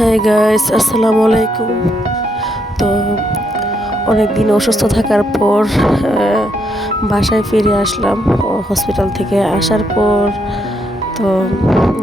Hi guys, আসসালামু আলাইকুম। তো অনেক দিন অসুস্থ থাকার পর বাসায় ফিরে আসলাম হসপিটাল থেকে আসার পর। তো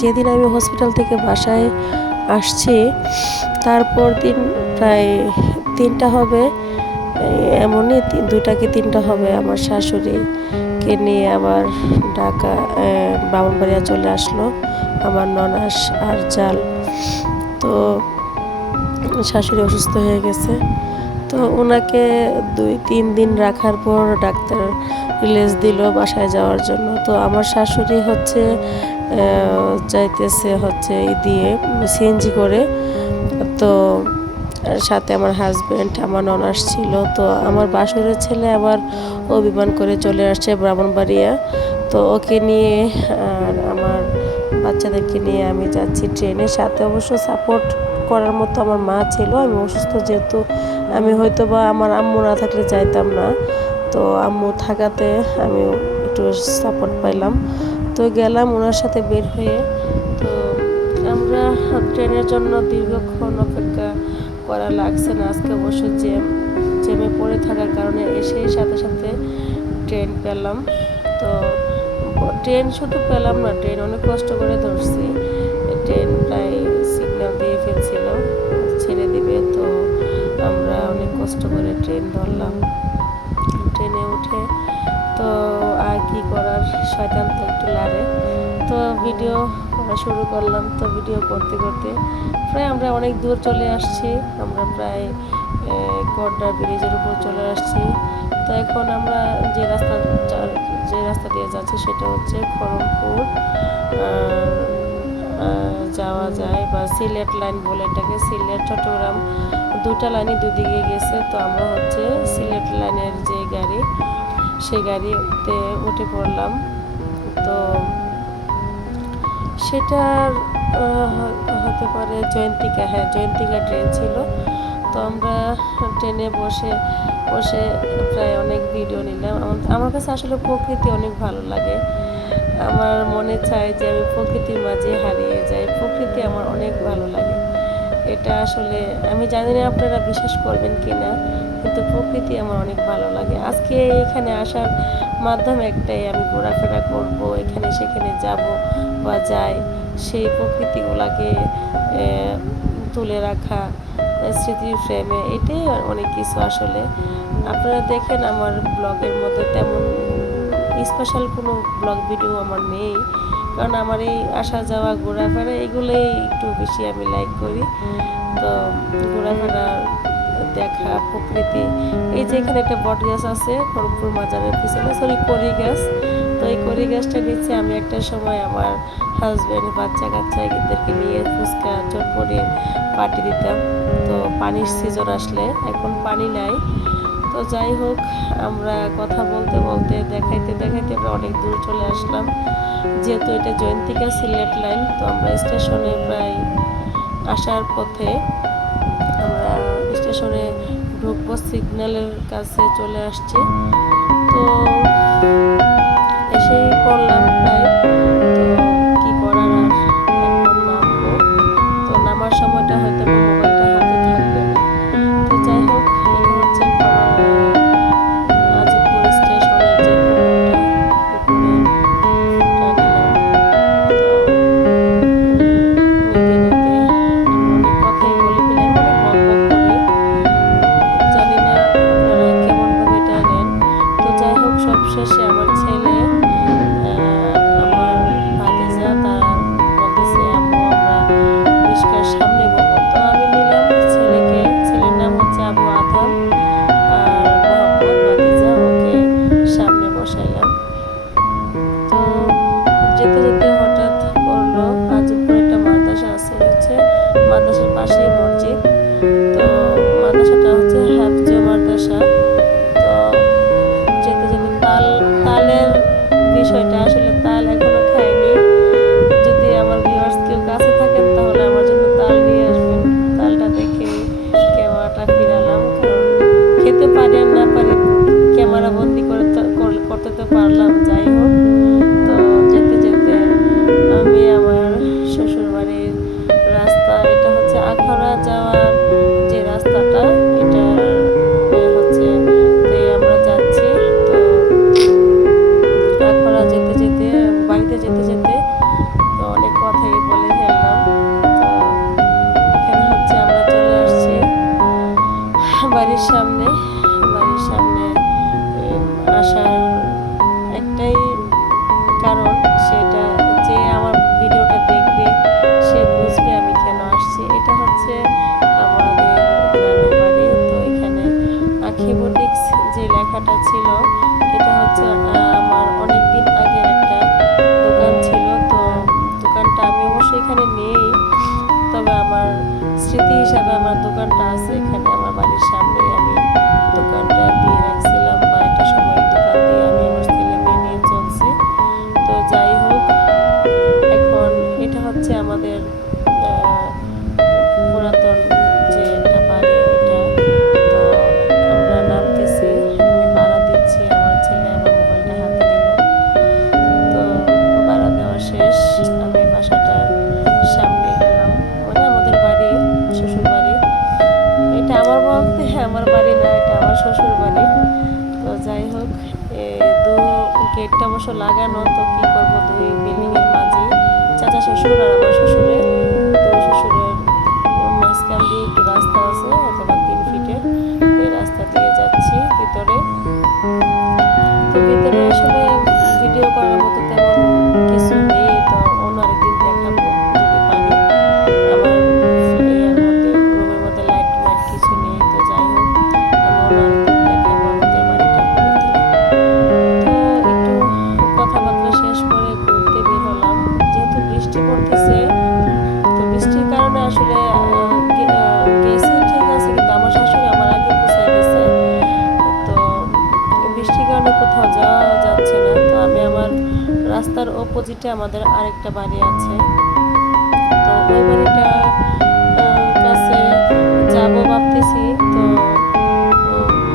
যেদিন আমি হসপিটাল থেকে বাসায় আসছি তারপর দিন প্রায় 3টা হবে, এমনই 2টা কি 3টা হবে, আমার শাশুড়িকে নিয়ে আবার ঢাকা ব্রাহ্মণবাড়িয়া চলে আসলো আমার ননাস আর জাল। তো শাশুড়ি অসুস্থ হয়ে গেছে, তো ওনাকে 2-3 দিন রাখার পর ডাক্তার রিলিজ দিল বাসায় যাওয়ার জন্য। তো আমার শাশুড়ি যাইতেছে দিয়ে সিএনজি করে। তো সাথে আমার হাজব্যান্ড, আমার ননাস ছিল। তো আমার বাসুরের ছেলে আবার অভিমান করে চলে আসছে ব্রাহ্মণবাড়িয়া। তো ওকে নিয়ে আর আমার বাচ্চাদেরকে নিয়ে আমি যাচ্ছি ট্রেনে। সাথে অবশ্য সাপোর্ট করার মতো আমার মা ছিল। আমি অসুস্থ যেহেতু, আমি হয়তো বা আমার আম্মু না থাকলে যাইতাম না। তো আম্মু থাকাতে আমি একটু সাপোর্ট পাইলাম। তো গেলাম ওনার সাথে বের হয়ে। তো আমরা ট্রেনের জন্য দীর্ঘক্ষণ অপেক্ষা করা লাগছে না। আজকে অবশ্য জ্যামে পড়ে থাকার কারণে এসেই সাথে সাথে ট্রেন পেলাম। তো ট্রেন শুধু পেলাম না, ট্রেন অনেক কষ্ট করে ধরছি। ট্রেন প্রায় সিগন্যাল দিয়ে ফেলছিল ছেড়ে দিবে। তো আমরা অনেক কষ্ট করে ট্রেন ধরলাম। ট্রেনে উঠে তো আর কি করার, শয়তান তো একটু লাড়ে। তো ভিডিও শুরু করলাম। তো ভিডিও করতে করতে প্রায় আমরা অনেক দূর চলে আসছি। আমরা প্রায় গড়ডা ব্রিজের উপর চলে আসছি। তো এখন আমরা যে রাস্তা দিয়ে যাচ্ছি সেটা হচ্ছে খড়মপুর যাওয়া যায়, বা সিলেট লাইন বলে এটাকে। সিলেট চট্টগ্রাম 2টা লাইনই 2 দিকে গেছে। তো আমরা সিলেট লাইনের যে গাড়ি, সেই গাড়িতে উঠে পড়লাম। তো সেটার হতে পারে জয়ন্তিকা, জয়ন্তিকা ট্রেন ছিল। তো আমরা ট্রেনে বসে বসে প্রায় অনেক ভিডিও নিলাম। আমার কাছে আসলে প্রকৃতি অনেক ভালো লাগে। আমার মনে চায় যে আমি প্রকৃতির মাঝে হারিয়ে যাই। প্রকৃতি আমার অনেক ভালো লাগে। এটা আসলে আমি জানি না আপনারা বিশ্বাস করবেন কি না, কিন্তু প্রকৃতি আমার অনেক ভালো লাগে। আজকে এখানে আসার মাধ্যম একটাই, আমি ঘোরাফেরা করব, এখানে সেখানে যাব বা যাই, সেই প্রকৃতিগুলাকে তুলে রাখা স্মৃতির ফ্রেমে, এটাই অনেক কিছু। আসলে আপনারা দেখেন আমার ব্লগের মধ্যে তেমন স্পেশাল কোনো ব্লগ ভিডিও আমার নেই, কারণ আমার এই আসা যাওয়া ঘোরাফেরা এগুলোই একটু বেশি আমি লাইক করি। তো ঘোরাফেরা, দেখা, প্রকৃতি। এই যে এখানে একটা বট গাছ আছে খড়মপুর মাজারের পিছনে, কড়ি গাছ। তো এই কড়ি গাছটা নিচে আমি একটা সময় আমার হাজব্যান্ড, বাচ্চা কাচ্চা এদেরকে নিয়ে ফুচকা চটপটি পার্টি দিতাম। তো পানির সিজন আসলে, এখন পানি নাই। তো যাই হোক, আমরা কথা বলতে বলতে দেখাইতে দেখাইতে আমরা অনেক দূর চলে আসলাম। যেহেতু এটা জয়ন্তিকা সিলেট লাইন, তো আমরা স্টেশনে প্রায় আসার পথে আমরা স্টেশনে ঢুকবো, সিগন্যালের কাছে চলে আসছি। তো এসেই পড়লাম প্রায়। তো কি করার, আর এখন নামবো। তো নামার সময়টা হয়তো মোবাইলটা হাতে থাকবে না। তো যাই হোক, এটা হচ্ছে আজিমপুর স্টেশনের যে পুকুরটা, পুকুরে নিলাম। তো নিতে নিতে অনেক কথাই বলে ফেলি, অনেক বক বক করি। জানি না আপনারা কেমনভাবে এটা নেন। তো যাই হোক, সবশেষে আমার ছেলে, আমার ভাতিজা, তারা বলতেছে আম্মু আমরা রিস্কার সামনে বসবো। তো আমি নিলাম ছেলেকে। ছেলের নাম হচ্ছে আবু আদম, আর মোহাম্মদ ভাতিজা, ওকে সামনে বসাইলাম। তো যেতে যেতে হঠাৎ পড়লো আজিমপুর একটা মাদ্রাসা আছে, মাদ্রাসার পাশেই মসজিদ। তো মাদ্রাসাটা হচ্ছে হাফজে মাদ্রাসা। তো যেতে যেতে তালের বিষয়টা, আসলে তাল এখনো খাইনি। যদি আমার ভিউয়ার্স কেউ কাছে থাকেন তাহলে আমার জন্য তাল নিয়ে আসবেন। তালটা দেখে ক্যামেরাটা ফিরালাম, কারণ খেতে পারি আর না পারি, ক্যামেরা বন্দি করতে তো পারলাম। যাই হোক, তো যেতে যেতে আমি আমার শ্বশুর বাড়ির রাস্তা, এটা হচ্ছে আখাউড়া যাওয়ার যে রাস্তাটা এটা হচ্ছে আমরা যাচ্ছি। তো আখাউড়া যেতে যেতে বাড়িতে যেতে যেতে তো অনেক কথাই বলে ফেললাম। তো এখানে হচ্ছে আমরা চলে আসছি বাড়ির সামনে। বাড়ির সামনে আসার একটাই কারণ, সেটা যে আমার ভিডিওটা দেখবে সে বুঝবে আমি কেন আসছি। এটা হচ্ছে আমাদের গ্রামের বাড়ি। তো এখানে আখিবুটিক্স যে লেখাটা ছিল এটা হচ্ছে আমার অনেক দিন আগের একটা দোকান ছিল। তো দোকানটা আমি অবশ্যই এখানে নেই, তবে আমার স্মৃতি হিসাবে আমার দোকানটা আছে এখানে আমার বাড়ির সামনে। আমি দোকানটা দিয়ে রাখছিলাম বা একটা সময় দোকান দিয়ে আমি আমার ছেলে মেয়ে নিয়ে চলছি। তো যাই হোক, এখন এটা হচ্ছে আমাদের পুরাতন যে একটা বাড়ি এটা। তো আমরা নামতেছি, আমি ভাড়া দিচ্ছি, আমার ছেলে আমার মোবাইলটা হাতে নিল। তো ভাড়া দেওয়া শেষ, আমি বাসাটার সামনে গেলাম, মানে আমাদের বাড়ি, শ্বশুর বাড়ি। এটা আমার বলতে আমার বাড়ি না, এটা আমার শ্বশুর বাড়ি। তো যাই হোক, গেটটা অবশ্য লাগানো, তো কি করবো, দুই বিল্ডিং এর মাঝে চাচা শ্বশুর আর আমার শ্বশুরের। তো শ্বশুরের মাঝখান দিয়ে একটু রাস্তা আছে অথবা 3 ফিটের, এই রাস্তা দিয়ে যাচ্ছি ভিতরে। তো ভিতরে আসলে ভিডিও করার মতো তেমন কিছু নেই, তো অন্য আরেকদিন দেখাবো যদি পারি। আমার এর মধ্যে রুমের মধ্যে লাইট কিছু নেই। তো যাই হোক, আমি অন্য আরেকদিন দেখাবো আমাদের বাড়িটা। তো একটু কথাবার্তা শেষ করে ঘুরতে বের হলাম, যেহেতু বৃষ্টি পড়তেছে। তো বৃষ্টির কারণে আসলে গেছি ঠিক আছে, কিন্তু আমার শাশুড়ি আমার আগে পৌঁছে গেছে। তো বৃষ্টির কারণে কোথাও যাওয়া যাচ্ছে না। তো আমি আমার রাস্তার অপোজিটে আমাদের আরেকটা বাড়ি আছে, তো ওই বাড়িটা কাছে যাবো ভাবতেছি। তো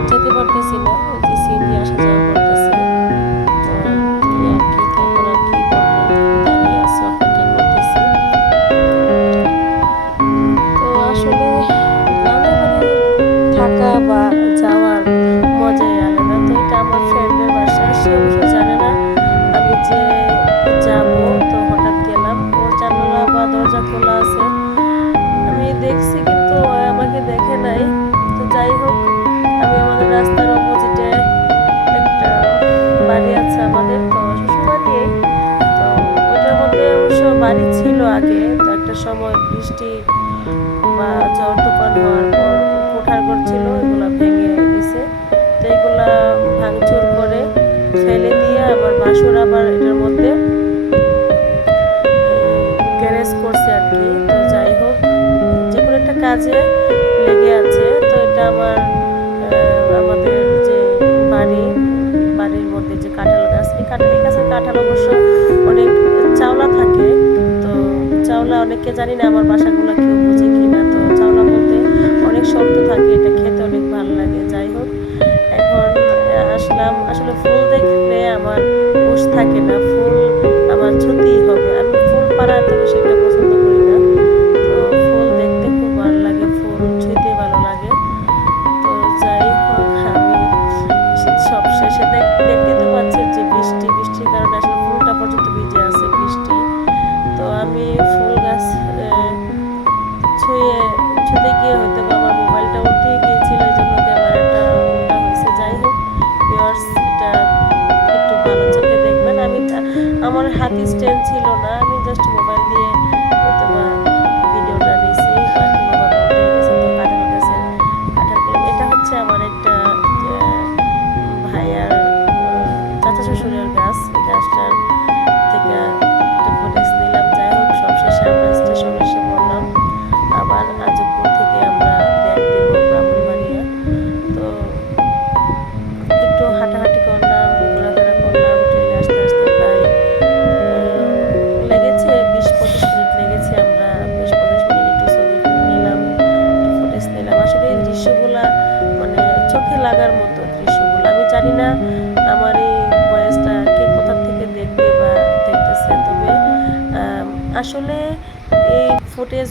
যেতে পারতেছি না, ওই যে সিঁড়ি আসা যাওয়া করতেছে। তো এই আর কি, তারপর আর কি করবো, দাঁড়িয়ে আছি, অপেক্ষা করতেছি। তো আসলে গ্রামের বাড়ি থাকা বা যাওয়ার মজাই আলাদা। তো এটা আমার ফ্রেন্ডের বাসা, সে অবশ্য জানে না আমি যে যাবো। তো হঠাৎ গেলাম, ওর জানালা বা দরজা খোলা আছে, আমি দেখছি কিন্তু ও আমাকে দেখে নাই। তো যাই হোক, আমি আমাদের রাস্তার অপোজিটে একটা বাড়ি আছে আমাদের, তো শ্বশুর বাড়ি। তো ওইটার মধ্যে অবশ্য বাড়ি ছিল আগে। তো একটা সময় বৃষ্টি বা ঝড় তুফান হওয়ার পর কোঠার ঘর ছিল, এগুলা ভেঙে গেছে। তো এগুলা ভাঙচুর করে ফেলে দিয়ে আবার বাসুর আবার এটার মধ্যে গ্যারেজ করছে আর কি। তো যাই হোক, যে কোনো একটা কাজে লেগে আছে। তো এটা আমাদের যে বাড়ির মধ্যে যে কাঁঠাল গাছ, এই গাছের কাঁঠাল অবশ্য অনেক চাওলা থাকে। তো চাওলা অনেককে জানি না আমার বাসাগুলো কেউ বুঝে কিনা। তো চাওলা বলতে অনেক শক্ত থাকে, এটা খেতে অনেক ভালো লাগে। যাই হোক, এখন আসলাম, আসলে ফুল দেখলে আমার হুঁশ থাকে না, ফুল আমার ছুঁতেই হবে। আমি ফুল পাড়া এত বেশি একটা পছন্দ করি না। তো ফুল দেখতে খুব ভালো লাগে, ফুল ছুঁতে ভালো লাগে। তো যাই হোক, আমি সব শেষে দেখতে তো পাচ্ছি যে বৃষ্টির কারণে আসলে ফুলটা পর্যন্ত ভিজে আছে বৃষ্টি। তো আমি ফুল গাছ ছুঁতে গিয়ে হয়তো আমার মোবাইলটা উঠে গিয়েছিল, এই জন্য ক্যামেরাটা উল্টা হয়েছে। যাই হোক ভিউয়ার্স, এটা একটু ভালো চোখে দেখবেন। আমার হাতে স্ট্যান্ড ছিল না, আমি জাস্ট মোবাইল দিয়ে হয়তো বা ভিডিওটা নিয়েছি বা কোনোভাবে উঠে গেছে। তো কাঁঠাল গাছের কাঁঠালগুলো, এটা হচ্ছে আমার একটা ভাইয়ার চাচা শ্বশুরের গাছ। এই গাছটার থেকে একটা ফুটেজ নিলাম। যাই হোক, সবশেষে আমরা স্টেশনে এসে পড়লাম। আবার আজবপুর থেকে আমরা ব্যাগ দেব ব্রাহ্মণবাড়িয়া। তো একটু হাঁটাহাঁটি করলাম, ঘোরাফেরা করলাম। ট্রেনে আসতে আসতে প্রায় লেগেছে 20-25 মিনিট লেগেছে। আমরা 20-25 মিনিট একটু ছবি নিলাম, একটু ফুটেজ নিলাম। আসলে এই দৃশ্যগুলা মানে চোখে লাগার মতো দৃশ্যগুলো। আমি জানি না আমার এই ভয়েসটা কে কোথা থেকে দেখবে বা দেখতেছে, তবে আসলে এই ফুটেজ